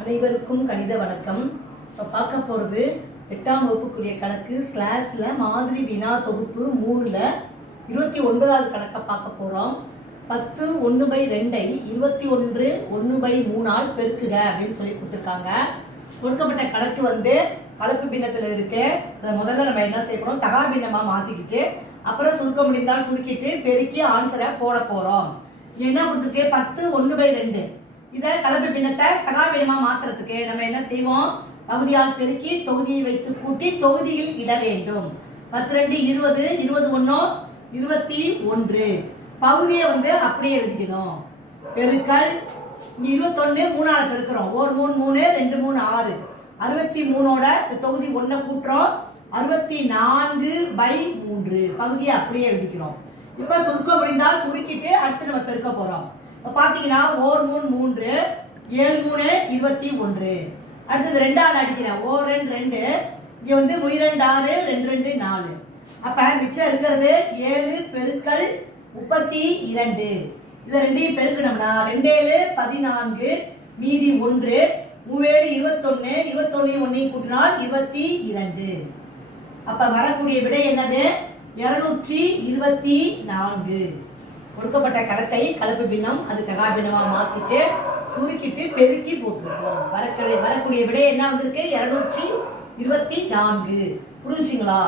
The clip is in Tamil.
அனைவருக்கும் கணித வணக்கம். இப்போ பார்க்க போகிறது 8ஆம் வகுப்புக்குரிய கணக்கு ஸ்லாஸில் மாதிரி வினா தொகுப்பு 3ல் 29வது கணக்கை பார்க்க போகிறோம். 10 1/2 21 1/3 பெருக்குக அப்படின்னு சொல்லி கொடுத்துருக்காங்க. கொடுக்கப்பட்ட கணக்கு கலப்பு பின்னத்தில் இருக்கு. அதை முதல்ல நம்ம என்ன செய்ய போகிறோம், தகா பின்னமாக மாற்றிக்கிட்டு அப்புறம் சுருக்க முடிந்தால் சுருக்கிட்டு பெருக்கி ஆன்சரை போட போகிறோம். என்ன கொடுத்துருக்கு, 10 1/2 இதை கலப்பு பின்னத்தை தகா பின்னமாக மாற்றுறதுக்கு நம்ம என்ன செய்வோம், பகுதியால் பெருக்கி தொகுதியை வைத்து கூட்டி தொகுதியில் இட வேண்டும். 10 2 20 21 21 பகுதியை அப்படியே எழுதிக்கணும். பெருக்கல் 21 3ஆல் பெருக்கிறோம். 1 3 3 2 3 6 63ஓட தொகுதி 1 கூட்டுறோம். 64/3 பகுதியை அப்படியே எழுதிக்கிறோம். இப்போ சுருக்க முடிந்தால் சுருக்கிட்டு அடுத்து நம்ம பெருக்க போகிறோம். இப்போ பார்த்தீங்கன்னா 1 3 3 7 3 21. அடுத்தது 2ஆல் அடிக்கிறேன். 1 2 2 இங்கே 2 6 2 2 4. அப்போ மிச்சம் இருக்கிறது 7 பெருக்கல் 32. இதை ரெண்டையும் பெருக்கணும்னா 2 7 14 மீதி 1 3 7 21 1 கூட்டினால் 22. அப்போ வரக்கூடிய விடை என்னது, 224. கொடுக்கப்பட்ட கணக்கை கலப்பு பின்னம் அது தகா பின்னமாக மாற்றிட்டு சுருக்கிட்டு பெருக்கி போட்டிருக்கோம். வரக்கூடிய விடை என்ன வந்திருக்கு, 224. புரிஞ்சுங்களா?